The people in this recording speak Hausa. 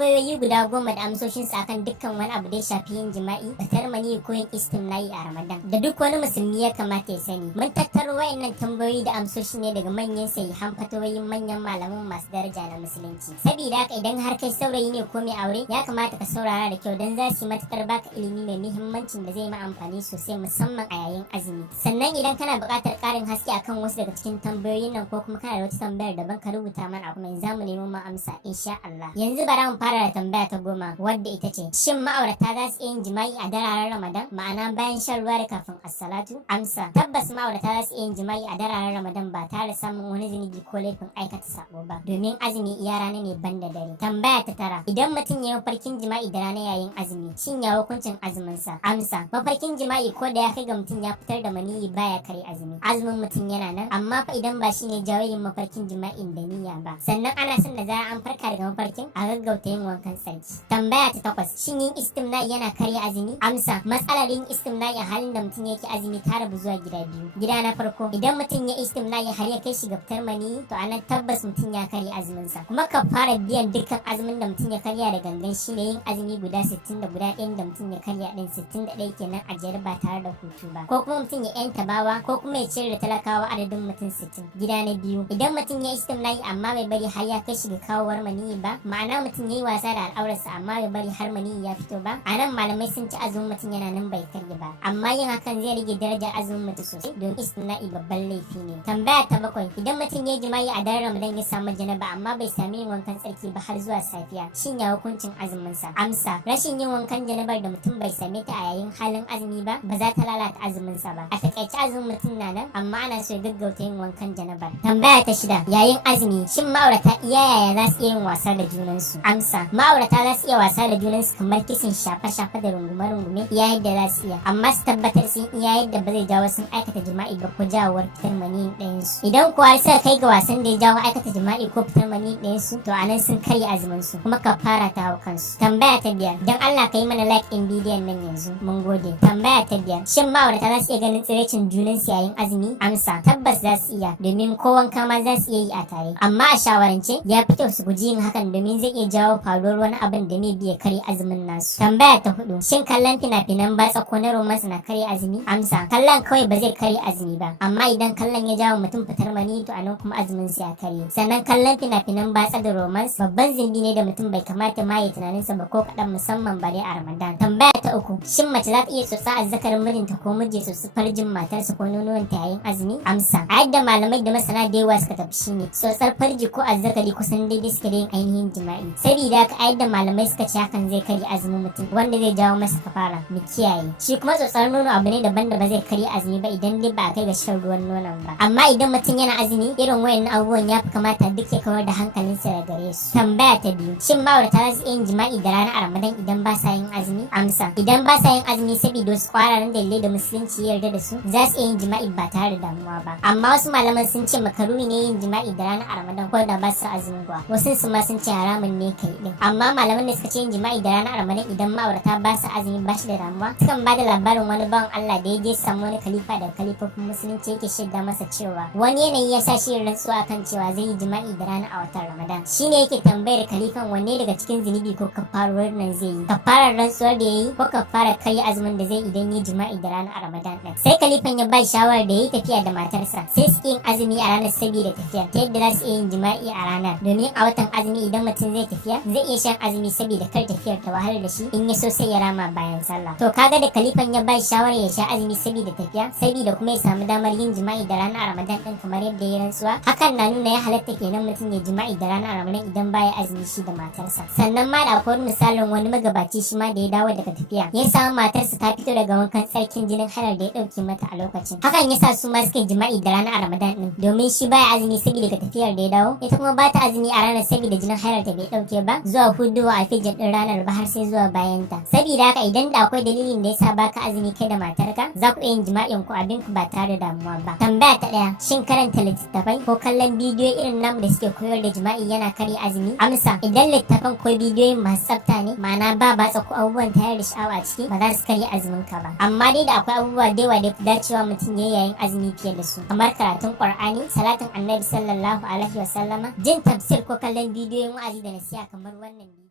tambayoyi guda 10 da amsoshin su akan dukkan wani abu da ya shafi yin jima'i, fitar mani ko yin istimna'i a Ramadan da duk wani musulmi ya kamata ya sani. Mun tattaro wayannan tambayoyi da amsoshi ne daga manyan sahihan fatawoyin manyan malaman masu daraja na musulunci. Saboda haka idan har kai saurayi ne ko mai aure, ya kamata ka saurara da kyau dan za su yi matukar baka ilimi mai muhimmancin da zai ma amfani sosai musamman a yayin azumi. Sannan idan kana buƙatar ƙarin haske akan wasu daga cikin tambayoyin nan ko kuma kana da wata tambayar daban, ka rubuta mana a kuma zamu nemo ma amsa insha Allah. Yanzu bara mu fara da tambaya ta 10 wadda ita ce: shin ma'aurata za su yin jima'i a dararen Ramadan, ma'ana bayan shan ruwa da kafin as-salatu? Amsa: tabbas ma'aurata za su yin jima'i a dararen Ramadan ba tare da samun wani zunubi ko laifin aikata sabo ba, domin azumi iya rana ne banda dare. Tambaya ta 9: idan mutum ya yi mafarkin jima'i da rana yayin azumi, shin ya hukuncin azumin sa? Amsa: mafarkin jima'i ko da ya kai ga mutum ya fitar da maniyyi baya kare azumi. Azumin mutum yana nan, amma fa idan ba shine jawo yin mafarkin jima'in da niyya ba. Sannan ana son da zarar an farka daga mafarkin a gaggauta yin wankan sarki. Tambaya ta 8: shin yin istimna'i yana karya azumi? Amsa: matsalar yin istimna'i a halin da mutum yake azumi ta rabu zuwa gida biyu. Gida na farko, idan mutum ya istimna'i har ya kai shi ga fitar maniyyi, to anan tabbas mutum ya karya azumin sa. Kuma ka fara biyan dukkan azumin da mutum ya karya da gangan shine yin azumi guda 60 da guda ɗayan da mutum ya karya din 61 kenan a jere ba tare da hutu ba. Ko kuma mutum ya yanta bawa ko kuma ya cire da talakawa adadin mutum 60. Gida na biyu, idan mutum ya istimna'i amma bai bari har ya kai shi ga kawowar maniyyi ba, ma'ana mutum ya yi wasa da al'aurarsa amma bai bari har maniyyi ya fito ba, a nan malamai sun ci azumin mutum yana nan bai karye ba, amma yin hakan zai rage darajar azumin mutum sosai don istimna'i babban laifi ne. Tambaya ta 7: idan mutum ya jima'i a daren Ramadan ya samu janaba amma bai sami yin wankan tsarki ba har zuwa safiya, shin ya hukuncin azumin sa? Amsa: rashin yin wankan janabar da mutum bai same ta a yayin halin azumi ba za ta lalata azumin sa ba. A takaice azumin mutum na nan, amma ana so ya gaggauta yin wankan janabar. Tambaya ta 6: yayin azumi, shin ma'aurata yaya za su iya yin wasa da junansu? Amsa: ma'aurata za su iya wasa da junansu kamar kisin shafe-shafe da rungume-rungume iya yadda za su iya, amma su tabbatar sun iya yadda ba zai jawo sun aikata jima'i ba ko jawowar fitar maniyyin ɗayansu. Idan kuwa suka kai ga wasan da ya jawo aikata jima'i ko fitar maniyyin ɗayansu, to anan sun karya azumin su kuma kafara ta hau kansu. Tambaya ta 5: dan Allah ka yi mana like in bidiyon nan yanzu, mun gode. Tambaya ta 5: shin ma'aurata za su iya ganin tsiraicin junansu yayin azumi? Amsa: tabbas za su iya, domin ko wanka ma za su iya yi a tare, amma a shawarance ya fi kyau su guji yin hakan domin zai iya jawo faruwar wani abin da mai biya karya azumin nasu. Tambaya ta 4: shin kallon fina-finan batsa ko na romance na karya azumi? Amsa: kallon kawai ba zai karya azumi ba, amma idan kallon ya jawo mutum fitar maniyyi, to anan kuma azumin sa ya karye. Sannan kallon fina-finan batsa da romance babban zunubi ne da mutum bai kamata ma ya tunanin sa ba ko kaɗan, musamman bare a Ramadan. Tambaya ta 3: shin mace za ta iya tsotsa azzakarin mijinta ko miji ya tsotsi farjin matarsa ko nonuwanta yayin azumi? Amsa: a yadda malamai da masana da yawa suka tafi shine tsotsar farji ko azzakari kusan daidai suke da yin ainihin jima'i. Saboda haka a yadda malamai suka ce hakan zai karya azumin mutum, wanda zai jawo masa kafara. Mu kiyaye. Shi kuma tsotsar nono abu ne daban da ba zai karya azumi ba idan dai ba a kai ga shan ruwan nonon ba. Amma idan mutum yana azumi, irin wayannan abubuwan ya fi kamata duk ya kawar da hankalinsa daga gare su. Tambaya ta 2: shin ma'aurata za su iya yin jima'i da rana a Ramadan idan ba sa yin azumi? Amsa: idan ba sa yin azumi saboda wasu kwararan dalilai da musulunci ya yarda da su, za su iya yin jima'i ba tare da damuwa ba. Amma wasu malaman sun ce makaruhi ne yin jima'i da rana a Ramadan ko da ba su azumi kuwa. Wasu su ma sun ce haramun ne kai din. Amma malaman da suka ce yin jima'i da rana a Ramadan idan ma'aurata ba su azumi ba shi da damuwa, sukan ba da labarin wani bawan Allah da ya je samu wani khalifa daga khalifofin musulunci yake shaida masa cewa wani yanayi ya sa shi rantsuwa kan cewa zai yi jima'i da rana a watan Ramadan. Shine yake tambayar khalifan wanne daga cikin zunubi ko kafarar nan zai yi, kafarar rantsuwar da yayi ko kafarar kai azumin da zai idan yi jima'i da rana a Ramadan din. Sai khalifan ya ba shawarar da yayi tafiya da matarsa, sai su yin azumi a ranar saboda tafiya, ta yadda za su iya yin jima'i a ranar, domin a watan azumi idan mutum zai tafiya zai iya shan azumi saboda kar tafiyar ta wahalar da shi, in ya so sai ya rama bayan sallah. To kaga da khalifan ya ba shawarar ya sha azumi saboda tafiya, saboda kuma ya samu damar yin jima'i da rana a Ramadan din kamar yadda ya rantsuwa, hakan na nuna ya halatta kenan mutum ya jima'i da rana a Ramadan idan baya azumi shi da matarsa. Sannan ma da akwai misalin wani magabaci shi ma da ya dawo daga tafiya, ya samu matarsa ta fito daga wankan tsarkin jinin halar da ya dauke mata a lokacin. Hakan yasa su ma suka jima'i da rana a Ramadan din, domin shi baya azumi saboda daga tafiyar da ya dawo, ita kuma ba ta azumi a ranar saboda jinin halar ta bai dauke ba zuwa huduwa a fijin din ranar ba har sai zuwa bayan ta. Saboda haka idan da akwai dalilin da yasa baka azumi kai da matarka, za ku iya yin jima'in ku abin ku ba tare da damuwa ba. Tambaya ta 1: shin karanta littattafai ko kallon bidiyo irin namu da suke koyar da jima'i yana karya azumi? Amsa: idan littattafan ko bidiyoyin masu tsafta ne, ma'ana ba batsa ko abubuwan tayar da sha'awa a ciki, ba za su karya azumin ka ba. Amma dai da akwai abubuwa da yawa da fi dacewa mutum ya yayin azumi fiye da su, kamar karatun Qur'ani, salatin Annabi sallallahu alaihi wasallama, jin tafsir ko kallon bidiyoyin wa'azi da nasiha kamar wannan bidiyo.